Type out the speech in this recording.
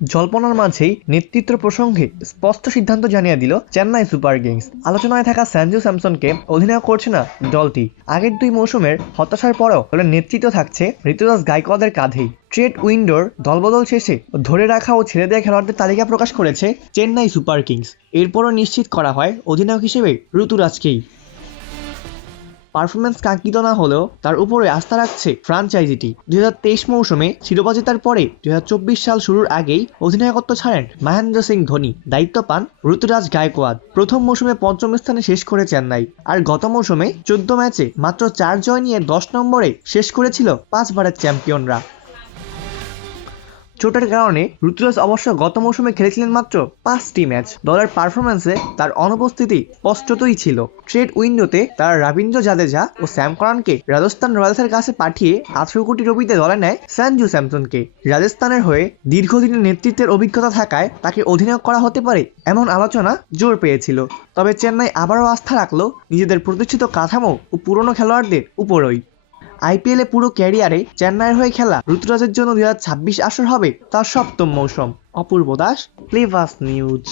জল্পনার মাঝেই নেতৃত্ব প্রসঙ্গে স্পষ্ট সিদ্ধান্ত জানিয়ে দিল চেন্নাই সুপার কিংস। আলোচনায় থাকা সঞ্জু স্যামসনকে অধিনায়ক করছে না দলটি। আগের দুই মৌসুমের হতাশার পরেও দলের নেতৃত্ব থাকছে ঋতুরাজ গাইকোয়াদের কাঁধেই। ট্রেড উইন্ডোর দলবদল শেষে ধরে রাখা ও ছেড়ে দেওয়া খেলোয়াড়দের তালিকা প্রকাশ করেছে চেন্নাই সুপার কিংস। এরপরও নিশ্চিত করা হয় অধিনায়ক হিসেবে ঋতুরাজকেই। পারফরমেন্স কাঙ্ক্ষিত না হলেও তার উপরে আস্থা রাখছে ফ্রাঞ্চাইজিটি। দুই হাজার তেইশ মৌসুমে শিরোপা জেতার পরে দুই হাজার চব্বিশ সাল শুরুর আগেই অধিনায়কত্ব ছাড়েন মহেন্দ্র সিং ধোনি, দায়িত্ব পান ঋতুরাজ গায়কোয়াদ প্রথম মৌসুমে পঞ্চম স্থানে শেষ করে চেন্নাই, আর গত মৌসুমে চোদ্দ ম্যাচে মাত্র চার জয় নিয়ে দশ নম্বরে শেষ করেছিল পাঁচবারের চ্যাম্পিয়নরা। চোটের কারণে ঋতুরাজ অবশ্য গত মৌসুমে খেলেছিলেন মাত্র পাঁচটি ম্যাচ। দলের পারফরম্যান্সে তার অনুপস্থিতি স্পষ্টতই ছিল। ট্রেড উইন্ডোতে তারা রবীন্দ্র জাদেজা ও স্যাম করানকে রাজস্থান রয়্যালসের কাছে পাঠিয়ে আঠারো কোটি রুপিতে দলে নেয় সঞ্জু স্যামসনকে। রাজস্থানের হয়ে দীর্ঘদিনের নেতৃত্বের অভিজ্ঞতা থাকায় তাকে অধিনায়ক করা হতে পারে এমন আলোচনা জোর পেয়েছিল। তবে চেন্নাই আবারও আস্থা রাখল নিজেদের প্রতিষ্ঠিত কাঠামো ও পুরনো খেলোয়াড়দের উপরই। আইপিএলে পুরো ক্যারিয়ারে চেন্নাইয়ের হয়ে খেলা ঋতুরাজের জন্য দুই হাজার ছাব্বিশ আসর হবে তার সপ্তম মৌসুম। অপূর্ব দাস প্লেভাস নিউজ